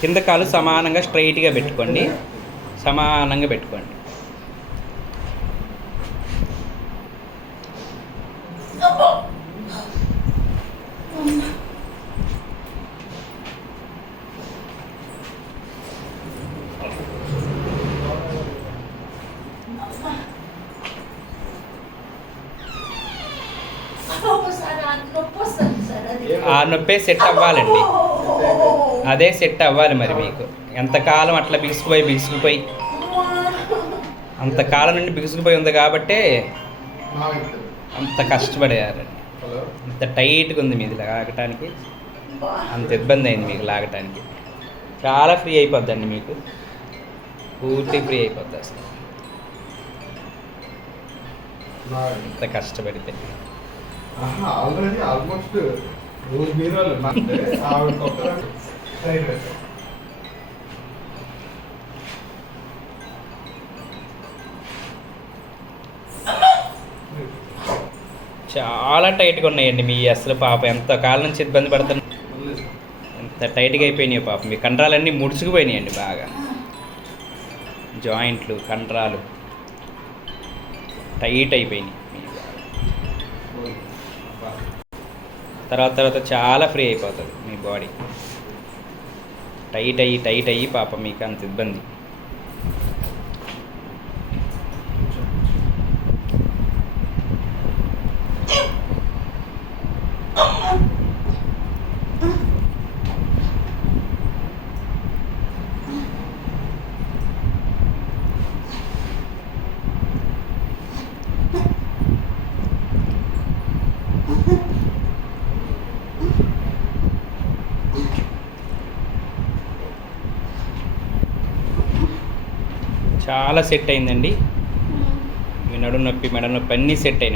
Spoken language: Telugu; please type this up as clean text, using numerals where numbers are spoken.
కింద కాలు సమానంగా స్ట్రైట్గా పెట్టుకోండి, సమానంగా పెట్టుకోండి. ఆ నొప్పే సెట్ అవ్వాలండి, అదే సెట్ అవ్వాలి. మరి మీకు ఎంతకాలం అట్లా బిగుసుకుపోయి అంతకాలం నుండి బిగుసుకుపోయి ఉంది కాబట్టే అంత కష్టపడేయారండి. అంత టైట్గా ఉంది మీది లాగటానికి, అంత ఇబ్బంది అయింది మీకు లాగటానికి. చాలా ఫ్రీ అయిపోద్దండి మీకు, పూర్తి ఫ్రీ అయిపోద్ది అసలు అంత కష్టపడితే. ఆల్రెడీ ఆల్మోస్ట్ రోజు మీరాలు చాలా టైట్గా ఉన్నాయండి మీ అసలు పాప. ఎంత కాలం నుంచి ఇబ్బంది పడుతున్నా, ఎంత టైట్గా అయిపోయినాయి పాప. మీ కండరాలన్నీ ముడుచుకుపోయినాయండి బాగా, జాయింట్లు కండరాలు టైట్ అయిపోయినాయి. తర్వాత చాలా ఫ్రీ అయిపోతుంది మీ బాడీ. టైట్ అయ్యి పాప మీకు అంత ఇబ్బంది. చాలా సెట్ అయిందండి. మీ నడుము నొప్పి మెడ నొప్పి అన్నీ సెట్ అయినాయి.